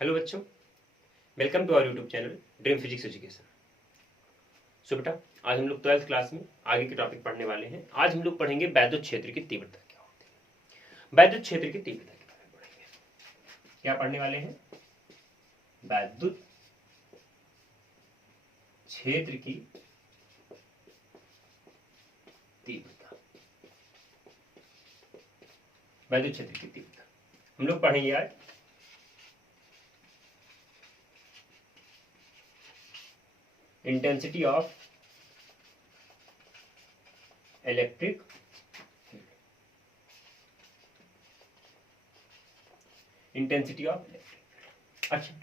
Hello बच्चों, welcome to our YouTube channel dream physics education. So बेटा, आज हम लोग 12th क्लास में आगे के टॉपिक पढ़ने वाले हैं। आज हम लोग पढ़ेंगे वैद्युत क्षेत्र की तीव्रता क्या होती है। वैद्युत क्षेत्र की तीव्रता के बारे में पढ़ेंगे। क्या पढ़ने वाले हैं? वैद्युत क्षेत्र की तीव्रता। वैद्युत क्षेत्र की तीव्रता हम लोग पढ़ेंगे आज intensity of electric field. Intensity of electric field. अच्छा,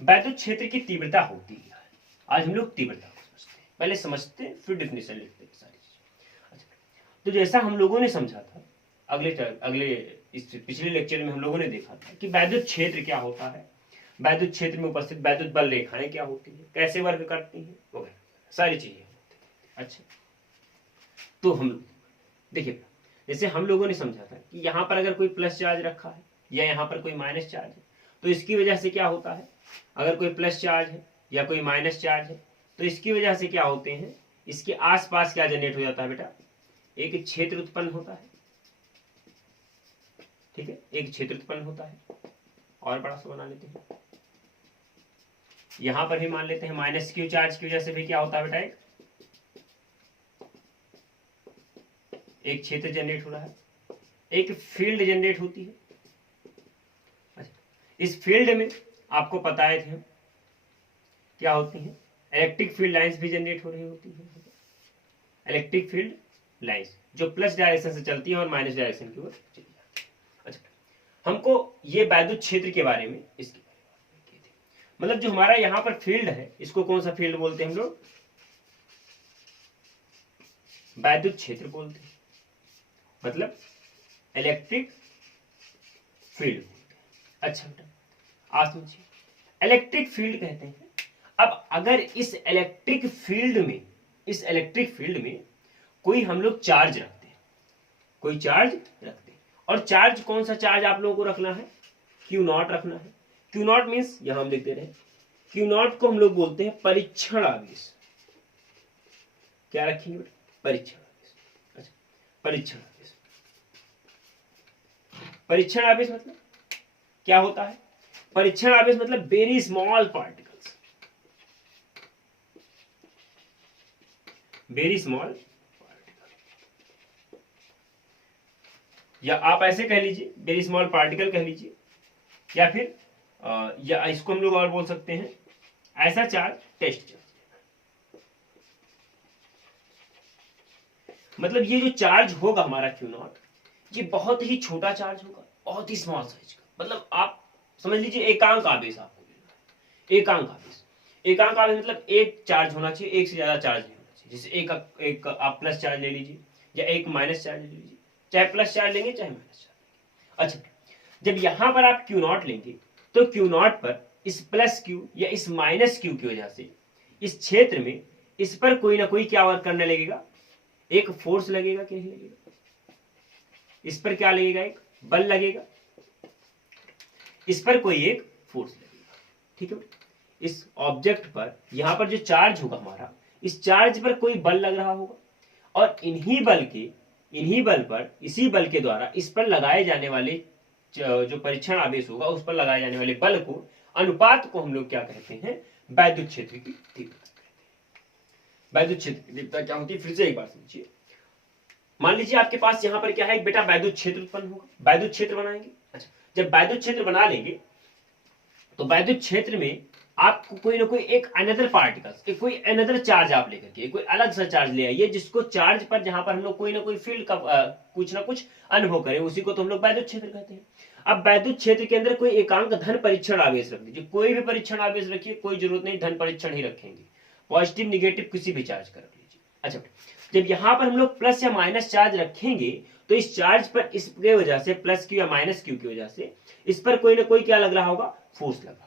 वैद्युत क्षेत्र की तीव्रता होती है। आज हम लोग तीव्रता को समझते हैं, पहले समझते हैं फिर डिफिनेशन लिखते हैं सारी चीजें। अच्छा, तो जैसा हम लोगों ने समझा था अगले इस पिछले लेक्चर में हम लोगों ने देखा था कि वैद्युत क्षेत्र क्या होता है, वैद्युत क्षेत्र में उपस्थित वैद्युत बल रेखाएं क्या होती है, कैसे वर्क करती हैं, वगैरह सारी चीजें। अच्छा, तो हम देखिए, जैसे हम लोगों ने समझा था कि यहाँ पर अगर कोई प्लस चार्ज रखा है या यहाँ पर कोई माइनस चार्ज है तो इसकी वजह से क्या होता है। अगर कोई प्लस चार्ज है या कोई माइनस चार्ज है तो इसकी वजह से क्या होते हैं, इसके आसपास क्या जनरेट हो जाता है बेटा, एक क्षेत्र उत्पन्न होता है। ठीक है, एक क्षेत्र उत्पन्न होता है। और बड़ा सा बना लेते हैं, यहां पर भी मान लेते हैं माइनस क्यू चार्ज की वजह से भी क्या होता है बेटा, एक क्षेत्र जनरेट हो रहा है, एक फील्ड जनरेट होती है। अच्छा, इस फील्ड में आपको पता है थे क्या होती है, इलेक्ट्रिक फील्ड लाइंस भी जनरेट हो रही होती है। इलेक्ट्रिक फील्ड लाइंस जो प्लस डायरेक्शन से चलती है और माइनस डायरेक्शन की ओर चली जाती है। अच्छा, हमको ये वैद्युत क्षेत्र के बारे में इसके मतलब जो हमारा यहाँ पर फील्ड है इसको कौन सा फील्ड बोलते हैं हम लोग, वैद्युत क्षेत्र बोलते हैं, मतलब इलेक्ट्रिक फील्ड। अच्छा बेटा, आज समझिए, इलेक्ट्रिक फील्ड कहते हैं। अब अगर इस इलेक्ट्रिक फील्ड में कोई हम लोग चार्ज रखते हैं, कोई चार्ज रखते हैं, और चार्ज कौन सा चार्ज आप लोगों को रखना है, क्यू नॉट रखना है। क्यू नॉट मीन्स यहां हम लिख दे रहे हैं, क्यू नॉट को हम लोग बोलते हैं परीक्षण आवेश। क्या रखेंगे बेटा, परीक्षण आवेश। अच्छा, परीक्षण आवेश, परीक्षण आवेश मतलब क्या होता है, परीक्षण आवेश मतलब very small particles, very small particle, या आप ऐसे कह लीजिए वेरी स्मॉल पार्टिकल कह लीजिए, या फिर या इसको हम लोग और बोल सकते हैं ऐसा चार्ज टेस्ट चार्ज। मतलब ये जो चार्ज होगा हमारा क्यू नॉट, ये बहुत ही छोटा चार्ज होगा, बहुत ही स्मॉल साइज का। मतलब आप समझ लीजिए एकांक आवेश आपको मिल रहा है। एकांक आवेश, एकांक आवेश मतलब एक चार्ज होना चाहिए, एक से ज्यादा चार्ज नहीं होना चाहिए। जैसे एक आप प्लस चार्ज ले लीजिए या एक माइनस चार्ज ले लीजिए, चाहे प्लस चार्ज लेंगे चाहे माइनस चार्ज लेंगे। अच्छा, जब यहां पर आप क्यू नॉट लेंगे तो क्यू नॉट पर इस प्लस क्यू या इस माइनस क्यू की वजह से इस क्षेत्र में इस पर कोई ना कोई क्या वर्क करने लगेगा, एक फोर्स लगेगा कि नहीं लगेगा, इस पर क्या लगेगा, एक बल लगेगा, इस पर कोई एक फोर्स लगेगा। ठीक है, इस ऑब्जेक्ट पर यहां पर जो चार्ज होगा हमारा, इस चार्ज पर कोई बल लग रहा होगा, और इन्हीं बल पर, इसी बल के द्वारा इस पर लगाए जाने वाले जो परीक्षण आवेश होगा उस पर लगाए जाने वाले बल को, अनुपात को हम लोग क्या कहते हैं, वैद्युत क्षेत्र की तीव्रता कहते हैं। वैद्युत क्षेत्र की तीव्रता क्या होती है, फिर से एक बार समझिए। मान लीजिए आपके पास यहाँ पर क्या है, एक बेटा वैद्युत क्षेत्र उत्पन्न होगा, वैद्युत क्षेत्र बनाएंगे। अच्छा, जब वैद्युत क्षेत्र बना लेंगे तो वैद्युत क्षेत्र में आपको कोई ना कोई एक अनदर पार्टिकल, कोई अनदर चार्ज आप लेकर के कोई अलग सा चार्ज ले आइए, जिसको चार्ज पर जहां पर हम लोग कोई ना कोई फील्ड का कुछ ना कुछ अनुभव करें, उसी को तो हम लोग वैद्युत क्षेत्र कहते हैं। अब वैद्युत क्षेत्र के अंदर कोई एकांक धन परीक्षण आवेश रख दीजिए, कोई भी परीक्षण आवेश रखिए, कोई जरूरत नहीं धन परीक्षण ही रखेंगे, पॉजिटिव निगेटिव किसी भी चार्ज का रख लीजिए। अच्छा, जब यहाँ पर हम लोग प्लस या माइनस चार्ज रखेंगे तो इस चार्ज पर इसके वजह से, प्लस क्यू या माइनस क्यू की वजह से इस पर कोई ना कोई क्या लग रहा होगा, फोर्स लग रहा होगा।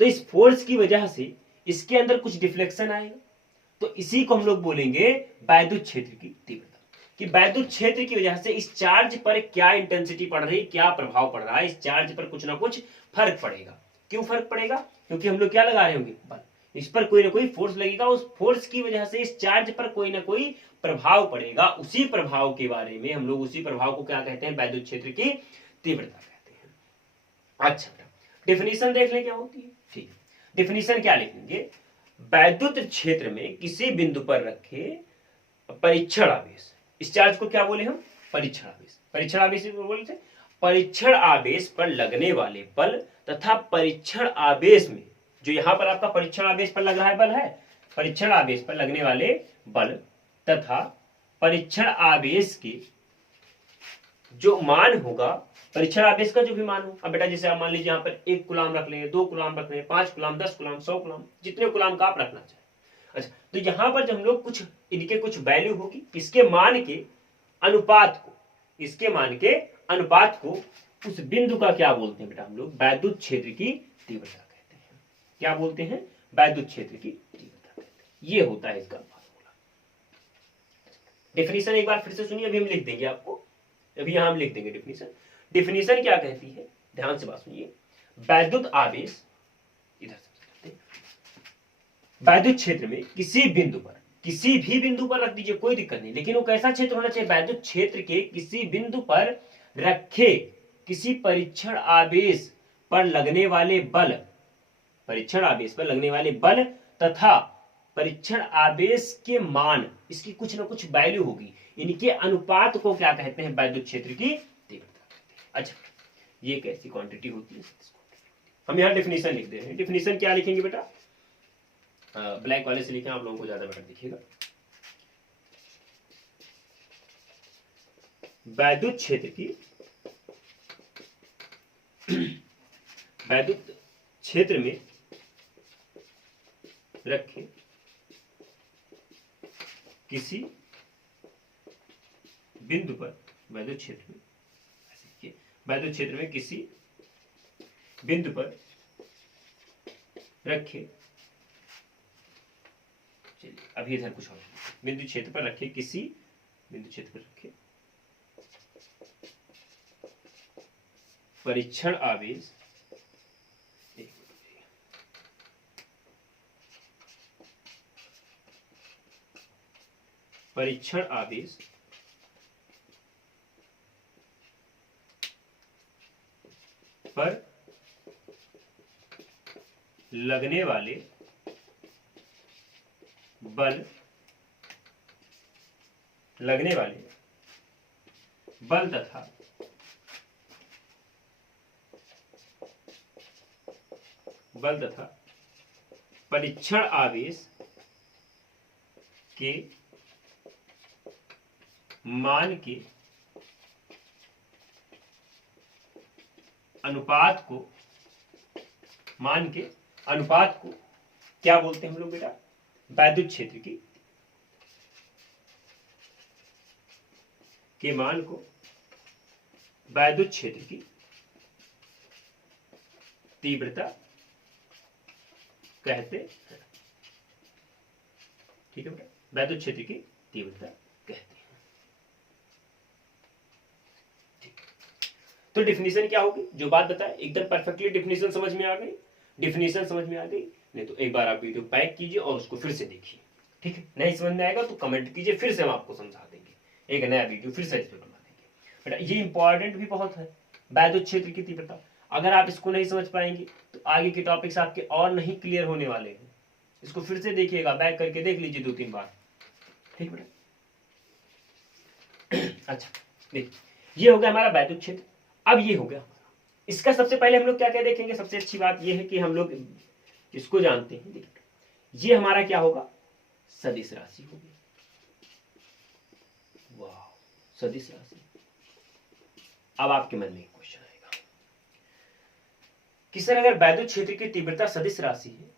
तो इस फोर्स की वजह से इसके अंदर कुछ डिफ्लेक्शन आएगा, तो इसी को हम लोग बोलेंगे वैद्युत क्षेत्र की तीव्रता। कि वैद्युत क्षेत्र की वजह से इस चार्ज पर क्या इंटेंसिटी पड़ रही, क्या प्रभाव पड़ रहा है, इस चार्ज पर कुछ ना कुछ फर्क पड़ेगा, क्यों फर्क पड़ेगा? क्योंकि हम लोग क्या लगा रहे होंगे? बल। इस पर कोई ना कोई फोर्स लगेगा, उस फोर्स की वजह से इस चार्ज पर कोई ना कोई प्रभाव पड़ेगा। उसी प्रभाव के बारे में हम लोग, उसी प्रभाव को क्या कहते हैं? वैद्युत क्षेत्र की तीव्रता कहते हैं। अच्छा, डेफिनेशन देख लें क्या होती है। ठीक, डेफिनेशन क्या लिखेंगे? वैद्युत क्षेत्र में किसी बिंदु पर रखे परीक्षण आवेश, इस चार्ज को क्या बोले हम? परीक्षण आवेश। परीक्षण आवेश बोलते हैं परीक्षण आवेश पर लगने वाले बल तथा परीक्षण आवेश में, जो यहां पर आपका परीक्षण आवेश पर लग रहा है बल है, परीक्षण आवेश पर लगने वाले बल तथा परीक्षण आवेश के जो मान होगा, परीक्षण आवेश का जो भी मान हो, अब बेटा जैसे आप मान लीजिए यहाँ पर 1 कूलाम रख लेंगे, 2 कूलाम रख लेंगे, 5 कूलाम, 10 कूलाम, 100 कूलाम, जितने कूलाम का आप रखना चाहें। अच्छा, तो यहाँ पर जब हम लोग कुछ इनके कुछ वैल्यू होगी, इसके मान के अनुपात को, इसके मान के अनुपात को, उस बिंदु का क्या बोलते हैं बेटा? हम लोग वैद्युत क्षेत्र की तीव्रता कहते हैं। क्या बोलते हैं? वैद्युत क्षेत्र की तीव्रता कहते हैं। ये होता है इसका फार्मूला। डेफिनेशन एक बार फिर से सुनिए, अभी हम लिख देंगे आपको, अभी यहां हम लिख देंगे डेफिनेशन। डेफिनेशन क्या कहती है? ध्यान से बात सुनिए। वैद्युत आवेश, इधर से वैद्युत क्षेत्र में किसी बिंदु पर, किसी भी बिंदु पर रख दीजिए, कोई दिक्कत नहीं, लेकिन वो कैसा क्षेत्र होना चाहिए? वैद्युत क्षेत्र के किसी बिंदु पर रखे किसी परीक्षण आवेश पर लगने वाले बल, परीक्षण आवेश पर लगने वाले बल तथा परीक्षण आवेश के मान, इसकी कुछ ना कुछ वैल्यू होगी, इनके अनुपात को क्या कहते हैं? वैद्युत क्षेत्र की तीव्रता कहते हैं। अच्छा, ये कैसी क्वांटिटी होती है? हम यहाँ डेफिनेशन लिख दे रहे हैं। डेफिनेशन क्या लिखेंगे बेटा? ब्लैक वाले से लिखें, आप लोगों को ज्यादा बेटर दिखेगा। वैद्युत क्षेत्र की, वैद्युत क्षेत्र में रखे किसी बिंदु पर, वैद्युत क्षेत्र में, वैद्युत क्षेत्र में किसी बिंदु पर रखे, चलिए अभी इधर कुछ और, बिंदु क्षेत्र पर रखे किसी, बिंदु क्षेत्र पर रखे परीक्षण आवेश, परीक्षण आवेश पर लगने वाले बल, लगने वाले बल तथा परीक्षण आवेश के मान के अनुपात को, मान के अनुपात को क्या बोलते हैं हम लोग बेटा? वैद्युत क्षेत्र की के मान को वैद्युत क्षेत्र की तीव्रता कहते हैं। ठीक है बेटा, वैद्युत क्षेत्र की तीव्रता कहते हैं। ठीक, तो डिफिनीशन क्या होगी? जो बात बताए एकदम परफेक्टली डिफिनीशन समझ में आ गई? डिफिनीशन समझ में आ गई? नहीं तो एक बार आप वीडियो बैक कीजिए और उसको फिर से देखिए। ठीक है, नहीं समझ में आएगा तो कमेंट कीजिए, फिर से हम आपको समझा देंगे, एक नया वीडियो फिर से इस पर बना देंगे। बेटा ये इंपॉर्टेंट भी बहुत है, वैद्युत क्षेत्र की तीव्रता। अगर आप इसको नहीं समझ पाएंगे तो आगे के टॉपिक्स आपके और नहीं क्लियर होने वाले हैं। इसको फिर से देखिएगा, बैक करके देख लीजिए 2-3 बार। ठीक बेटा, अच्छा देखिए, ये हो गया हमारा वैद्युत क्षेत्र। अब ये हो गया इसका, सबसे पहले हम लोग क्या क्या देखेंगे? सबसे अच्छी बात ये है कि हम लोग इसको जानते हैं। देखिए ये हमारा क्या होगा? सदिश राशि होगी। वाह, सदिश राशि। अब आपके मन में एक क्वेश्चन आएगा कि सर अगर वैद्युत क्षेत्र की तीव्रता सदिश राशि है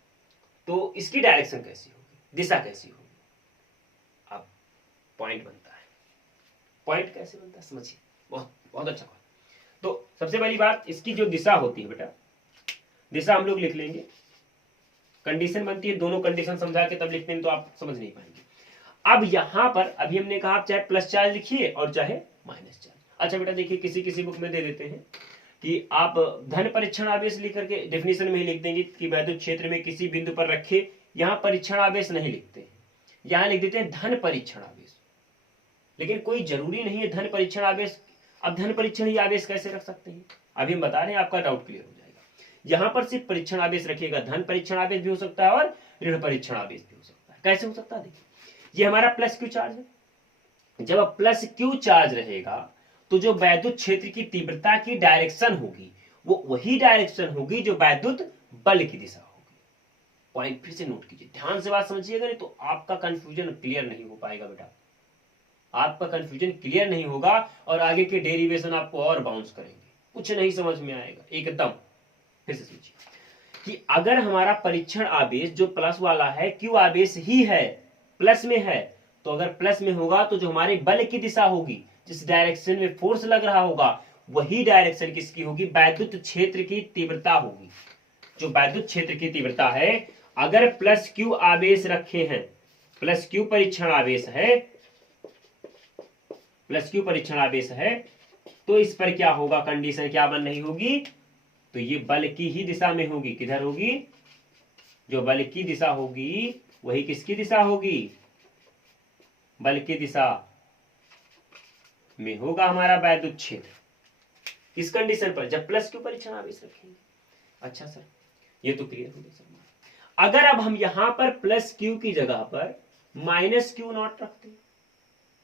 तो इसकी डायरेक्शन कैसी होगी, दिशा कैसी होगी? अब पॉइंट बनता है। पॉइंट कैसे बनता है समझिए, बहुत बहुत अच्छा बात। तो सबसे पहली बात, इसकी जो दिशा होती है बेटा, दिशा हम लोग लिख लेंगे। कंडीशन बनती है, दोनों कंडीशन समझा के तब लिखते हैं तो आप समझ नहीं पाएंगे। अब यहां पर अभी हमने कहा आप चाहे प्लस चार्ज लिखिए और चाहे माइनस चार्ज। अच्छा बेटा देखिए, किसी किसी बुक में दे देते हैं कि आप धन परीक्षण आवेश लिख करके डेफिनेशन में ही लिख देंगे कि वैद्युत क्षेत्र में किसी बिंदु पर रखे, यहाँ परीक्षण आवेश नहीं लिखते हैं, यहाँ लिख देते हैं धन परीक्षण आवेश। लेकिन कोई जरूरी नहीं है धन परीक्षण आवेश। अब धन परीक्षण ही आवेश कैसे रख सकते हैं, अभी हम बता रहे हैं, आपका डाउट क्लियर हो जाएगा। यहाँ पर सिर्फ परीक्षण आवेश रखिएगा, धन परीक्षण आवेश भी हो सकता है और ऋण परीक्षण आवेश भी हो सकता है। कैसे हो सकता है, देखिए ये हमारा प्लस क्यू चार्ज है। जब प्लस क्यू चार्ज रहेगा तो जो वैद्युत क्षेत्र की तीव्रता की डायरेक्शन होगी वो वही डायरेक्शन होगी जो वैद्युत बल की दिशा होगी। पॉइंट फिर से नोट कीजिए, ध्यान से बात समझिएगा, नहीं तो आपका कंफ्यूजन क्लियर नहीं हो पाएगा बेटा, आपका कंफ्यूजन क्लियर नहीं होगा और आगे के डेरिवेशन आपको और बाउंस करेंगे, कुछ नहीं समझ में आएगा एकदम। फिर से समझिए कि अगर हमारा परीक्षण आवेश जो प्लस वाला है, क्यू आवेश ही है, प्लस में है, तो अगर प्लस में होगा तो जो हमारे बल की दिशा होगी, जिस डायरेक्शन में फोर्स लग रहा होगा, वही डायरेक्शन किसकी होगी, वैद्युत क्षेत्र की तीव्रता होगी। जो वैद्युत क्षेत्र की तीव्रता है, अगर प्लस क्यू आवेश रखे हैं, प्लस क्यू परीक्षण आवेश है, प्लस क्यू परीक्षण आवेश है, तो इस पर क्या होगा, कंडीशन क्या बन रही होगी, तो ये बल की ही दिशा में होगी। किधर होगी, जो बल की दिशा होगी वही किसकी दिशा होगी, बल की दिशा में होगा हमारा वैद्युत क्षेत्र। किस कंडीशन पर, जब प्लस क्यू परीक्षण आवेश रखेंगे। अच्छा सर, ये तो क्लियर हो गया सर। अगर अब हम यहां पर प्लस क्यू की जगह पर माइनस क्यू नॉट रखते,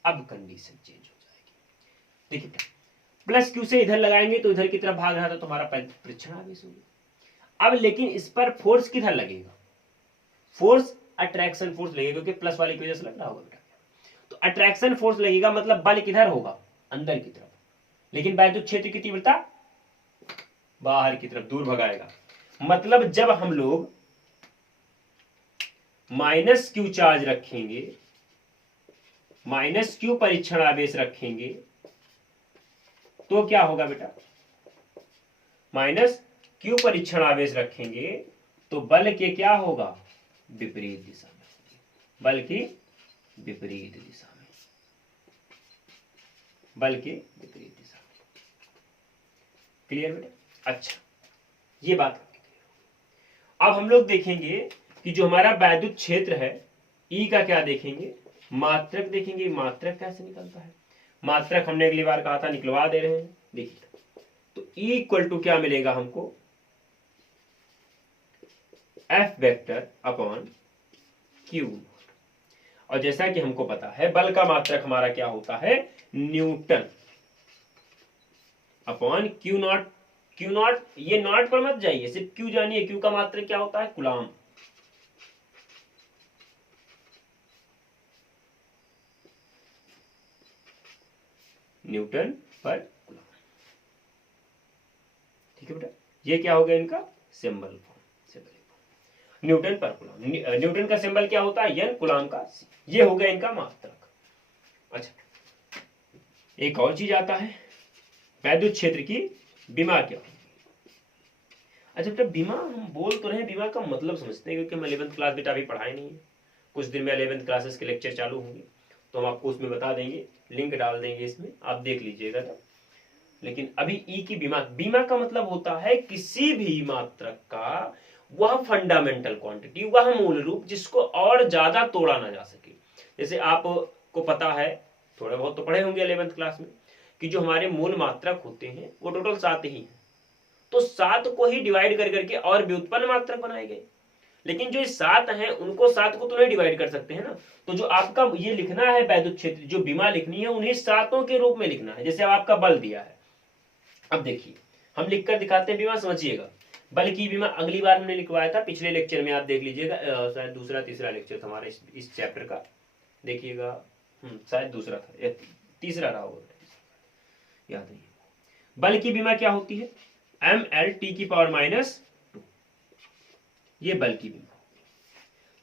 अब कंडीशन चेंज हो जाएगी। देखिए प्लस क्यू से इधर लगाएंगे तो इधर की तरफ भाग रहा था, तो हमारा परीक्षण आवेश होगा। अब लेकिन इस पर फोर्स किधर लगेगा, फोर्स अट्रैक्शन फोर्स लगेगा, क्योंकि प्लस वाले की वजह से लग रहा होगा बेटा, तो अट्रैक्शन फोर्स लगेगा, मतलब बल किधर होगा, अंदर की तरफ, लेकिन वैद्युत क्षेत्र की तीव्रता बाहर की तरफ, दूर भगाएगा। मतलब जब हम लोग माइनस क्यू चार्ज रखेंगे, माइनस क्यू परीक्षण आवेश रखेंगे, तो क्या होगा बेटा, माइनस क्यू परीक्षण आवेश रखेंगे तो बल के क्या होगा, विपरीत दिशा में, बल की विपरीत दिशा में, बल की विपरीत दिशा में। क्लियर बेटा, अच्छा ये बात क्लियर। अब हम लोग देखेंगे कि जो हमारा वैद्युत क्षेत्र है, ई का क्या देखेंगे, मात्रक देखेंगे, मात्रक कैसे निकलता है। मात्रक हमने अगली बार कहा था, निकलवा दे रहे हैं। देखिए तो E इक्वल टू क्या मिलेगा हमको, F वेक्टर अपॉन Q। और जैसा कि हमको पता है बल का मात्रक हमारा क्या होता है, Newton upon Q not. Q not, ये नॉट पर मत जाइए, सिर्फ Q जानिए, Q का मात्रक क्या होता है, कूलाम। न्यूटन पर कूलाम, ठीक है बेटा। ये क्या हो गया इनका सिंबल फॉर्म, न्यूटन पर कूलाम। न्यूटन का सिंबल क्या होता है, एन, कूलाम का C। ये हो गया इनका मात्रक। अच्छा एक और चीज आता है, वैद्युत क्षेत्र की विमा क्या होगी। अच्छा बेटा विमा हम बोल तो रहे, विमा का मतलब समझते हैं, क्योंकि हम 11th क्लास बेटा अभी पढ़ाए नहीं है, कुछ दिन में 11th क्लासेस के लेक्चर चालू होंगे, तो हम आपको उसमें बता देंगे, लिंक डाल देंगे इसमें, आप देख लीजिएगा तब। लेकिन अभी ई की बीमा, बीमा का मतलब होता है किसी भी मात्रक का वह फंडामेंटल क्वांटिटी, वह मूल रूप जिसको और ज्यादा तोड़ा ना जा सके। जैसे आपको पता है, थोड़ा बहुत तो पढ़े होंगे 11th क्लास में, कि जो हमारे मूल मात्रक होते हैं वो टोटल 7 ही हैं, तो 7 को ही डिवाइड कर करके और व्युत्पन्न मात्रक बनाए गए। लेकिन जो 7 हैं उनको 7 को तो नहीं डिवाइड कर सकते हैं ना, तो जो आपका ये लिखना है वैद्युत क्षेत्र, जो बीमा लिखनी है, उन्हें 7 के रूप में लिखना है। जैसे अब आपका बल दिया है, अब देखिए हम लिखकर दिखाते हैं बीमा, समझिएगा। बल की बीमा अगली बार हमने लिखवाया था, पिछले लेक्चर में आप देख लीजिएगा, शायद दूसरा तीसरा लेक्चर था हमारा इस चैप्टर का, देखिएगा शायद दूसरा था या तीसरा रहा होगा, याद नहीं। बल की बीमा क्या होती है, ml t -2, ये बल की बीमा।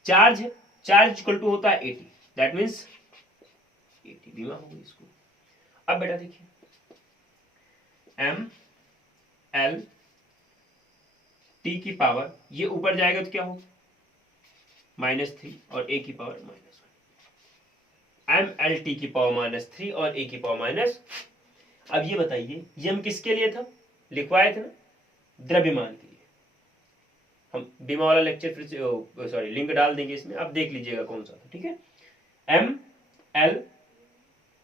चार्ज है, चार्ज इक्वल टू होता है 80, दैट मीन्स 80 बीमा होगी इसको। अब बेटा देखिए ml t की पावर, ये ऊपर जाएगा तो क्या होगा -3 और a की पावर -1, ml t की पावर -3 और a की पावर -। अब ये बताइए ये हम किसके लिए था, लिखवाए थे ना द्रव्यमान के लिए। हम बीमा वाला लेक्चर फिर से सॉरी लिंक डाल देंगे इसमें, आप देख लीजिएगा कौन सा था, ठीक है। एम एल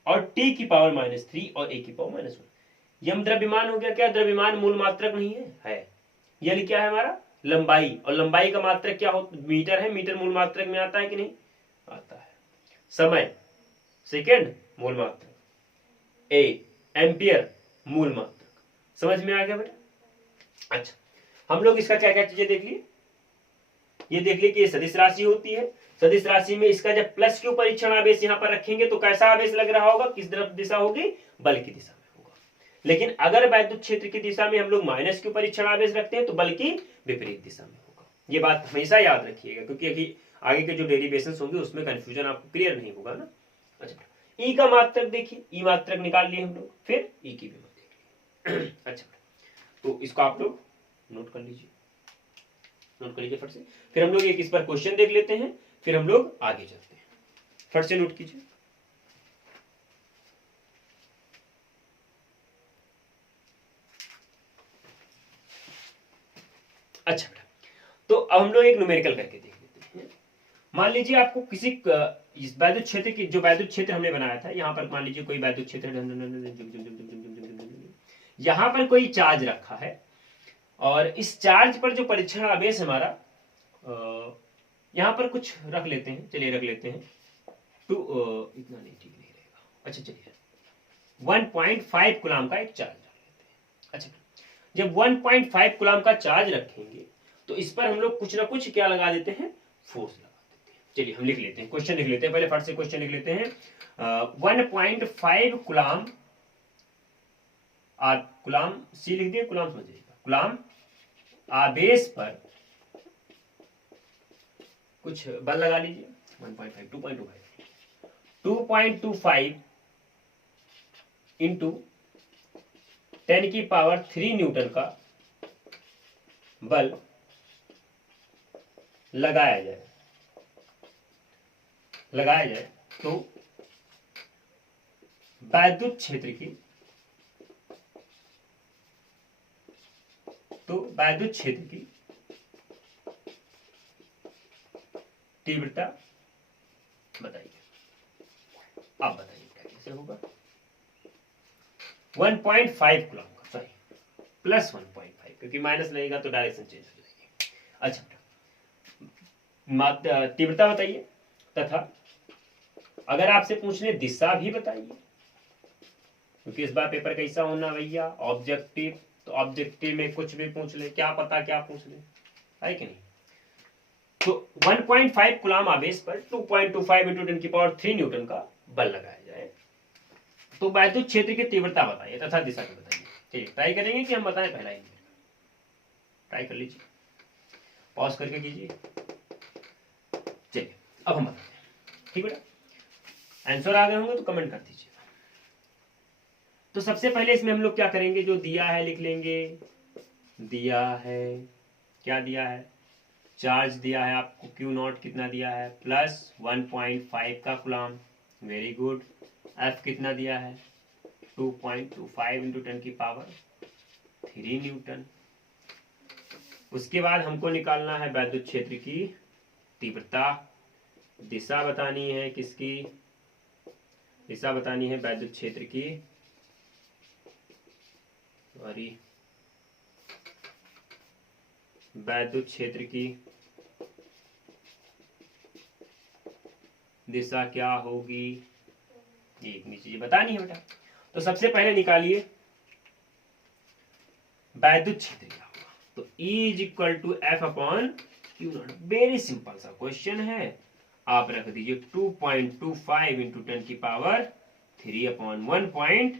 और टी की पावर -3 और ए की पावर -1, यम द्रव्यमान हो गया। क्या द्रव्यमान मूल मात्रक नहीं है? यानी क्या है हमारा लंबाई, और लंबाई का मात्रक क्या हो, मीटर है। मीटर मूल मात्रक में आता है कि नहीं आता है। समय सेकेंड मूल मात्रक, ए एम्पियर मूल मात्रक। समझ में आ गया बेटा? अच्छा, हम लोग इसका क्या क्या चीजें देख लिए। ये देख लिए कि ये सदिश राशि होती है। सदिश राशि में इसका जब प्लस क्यू परीक्षण आवेश यहाँ पर रखेंगे तो कैसा आवेश लग रहा होगा, किस तरफ दिशा होगी, बल की दिशा में होगा। लेकिन अगर वैद्युत क्षेत्र की दिशा में हम लोग माइनस क्यू परीक्षण आवेश रखते हैं तो बल की विपरीत दिशा में होगा। ये बात हमेशा याद रखिएगा, क्योंकि अभी आगे के जो डेरिवेशन होंगे उसमें कंफ्यूजन आपको क्लियर नहीं होगा ना। अच्छा, ई का मात्रक देखिए, ई मात्रक निकाल लिए हम लोग, फिर ई की भी देख ली। अच्छा, तो इसको आप लोग नोट कर लीजिए, नोट कर लीजिए फट से। फिर हम लोग एक इस पर क्वेश्चन देख लेते हैं, फिर हम लोग आगे चलते हैं। फट से नोट कीजिए। अच्छा बेटा, तो अब हम लोग एक न्यूमेरिकल करके देख लेते हैं। मान लीजिए आपको किसी इस वैद्युत क्षेत्र की, जो वैद्युत क्षेत्र हमने बनाया था, यहाँ पर मान लीजिए कोई वैद्युत क्षेत्र, यहाँ पर कोई चार्ज रखा है, और इस चार्ज पर जो परीक्षण आवेश हमारा यहाँ पर कुछ रख लेते हैं, चलिए रख लेते हैं इतना नहीं, ठीक नहीं रहेगा। अच्छा चलिए 1.5 कूलम का एक चार्ज रख लेते हैं। अच्छा, जब 1.5 कूलम का चार्ज रखेंगे तो इस पर हम लोग कुछ ना कुछ क्या लगा देते हैं, फोर्स लगा देते हैं। चलिए हम लिख लेते हैं, क्वेश्चन लिख लेते हैं, पहले फट से क्वेश्चन लिख लेते हैं। 1.5 कूलम, कूलम सी लिख दिए, कूलम समझ जाइएगा, कूलम आवेश पर कुछ बल लगा लीजिए। 1.5 2.25 इंटू 10 की पावर 3 न्यूटन का बल लगाया जाए तो वैद्युत क्षेत्र की तीव्रता बताइए। आप बताइए क्या कैसे होगा। 1.5 कूलम का, सॉरी प्लस 1.5, क्योंकि माइनस लगेगा तो डायरेक्शन चेंज हो जाएगी। अच्छा, तीव्रता बताइए, तथा अगर आपसे पूछने दिशा भी बताइए, क्योंकि इस बार पेपर कैसा होना भैया, ऑब्जेक्टिव, तो ऑब्जेक्टिव में कुछ भी पूछ ले, क्या पता क्या पूछ ले, है कि नहीं। तो 1.5 कूलम आवेश पर 2.25 इंटू 10 की पावर 3 न्यूटन का बल लगाया जाए तो वैद्युत क्षेत्र की तीव्रता बताइए तथा दिशा की बताइए। ठीक, ट्राई करेंगे कि हम बताएं, पहला ही ट्राई कर लीजिए, पॉज करके कीजिए। चलिए अब हम बताते हैं, ठीक बेटा। आंसर आ गए होंगे तो कमेंट कर दीजिए। तो सबसे पहले इसमें हम लोग क्या करेंगे, जो दिया है लिख लेंगे। दिया है, क्या दिया है, चार्ज दिया है आपको, क्यू नॉट कितना दिया है, प्लस 1.5 का कूलम, वेरी गुड। एफ कितना दिया है, 2.25 इंटू 10 की पावर 3 न्यूटन। उसके बाद हमको निकालना है वैद्युत क्षेत्र की तीव्रता, दिशा बतानी है, किसकी दिशा बतानी है, वैद्युत क्षेत्र की, सॉरी वैद्युत क्षेत्र की दिशा क्या होगी, ये इतनी चीजें बतानी है बेटा। तो सबसे पहले निकालिए वैद्युत क्षेत्र क्या होगा, तो E is equal to F upon Q not. Very simple सा क्वेश्चन है, आप रख दीजिए 2.25 इंटू 10 की पावर 3 अपॉन 1.5।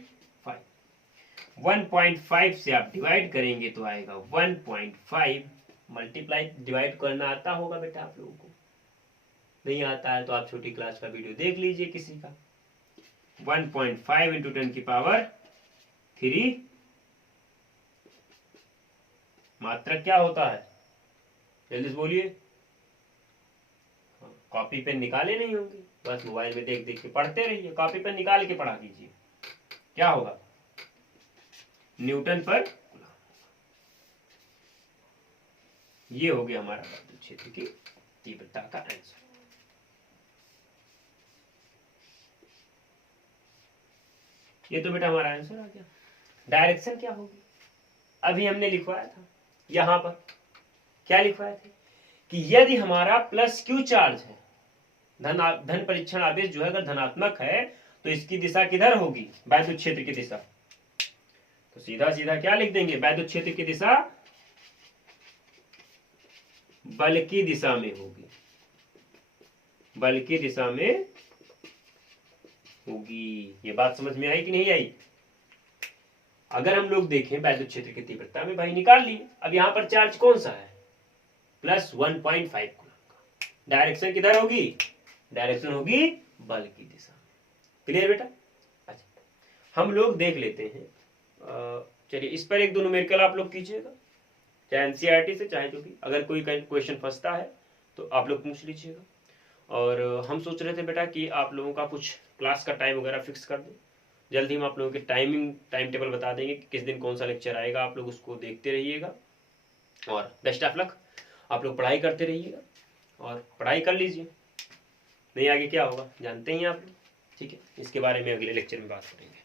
1.5 से आप डिवाइड करेंगे तो आएगा 1.5, मल्टीप्लाई डिवाइड करना आता होगा बेटा आप लोगों को, नहीं आता है तो आप छोटी क्लास का वीडियो देख लीजिए किसी का। 1.5 इंटू 10 की पावर 3, मात्रक क्या होता है, जल्दी से बोलिए। कॉपी पेन निकाले नहीं होंगे, बस मोबाइल में देख देख के पढ़ते रहिए, कॉपी पेन निकाल के पढ़ा कीजिए। क्या होगा, न्यूटन पर कूलम। ये हो गया हमारा वैद्युत क्षेत्र की तीव्रता का आंसर। ये तो बेटा हमारा आंसर आ गया। डायरेक्शन क्या होगी, अभी हमने लिखवाया था, यहां पर क्या लिखवाया था कि यदि हमारा प्लस क्यू चार्ज है, धन परीक्षण आवेश जो है अगर धनात्मक है तो इसकी दिशा किधर होगी, वैद्युत क्षेत्र की दिशा। तो सीधा सीधा क्या लिख देंगे, वैद्युत क्षेत्र की दिशा बल की दिशा में होगी, बल की दिशा में होगी। ये बात समझ में आई कि नहीं आई। अगर हम लोग देखें वैद्युत क्षेत्र की तीव्रता में भाई निकाल लिए, अब यहां पर चार्ज कौन सा है, प्लस 1.5 कूलम का। डायरेक्शन किधर होगी, डायरेक्शन होगी बल की दिशा में। क्लियर बेटा। अच्छा हम लोग देख लेते हैं, चलिए इस पर एक दो न्यूमेरिकल आप लोग कीजिएगा, चाहे एनसीईआरटी से चाहे जो भी, अगर कोई क्वेश्चन फंसता है तो आप लोग पूछ लीजिएगा। और हम सोच रहे थे बेटा कि आप लोगों का कुछ क्लास का टाइम वगैरह फिक्स कर दें, जल्दी हम आप लोगों के टाइम टेबल बता देंगे कि किस दिन कौन सा लेक्चर आएगा, आप लोग उसको देखते रहिएगा। और बेस्ट ऑफ लक, आप लोग पढ़ाई करते रहिएगा और पढ़ाई कर लीजिए, नहीं आगे क्या होगा जानते ही हैं आप लोग। ठीक है, इसके बारे में अगले लेक्चर में बात करेंगे।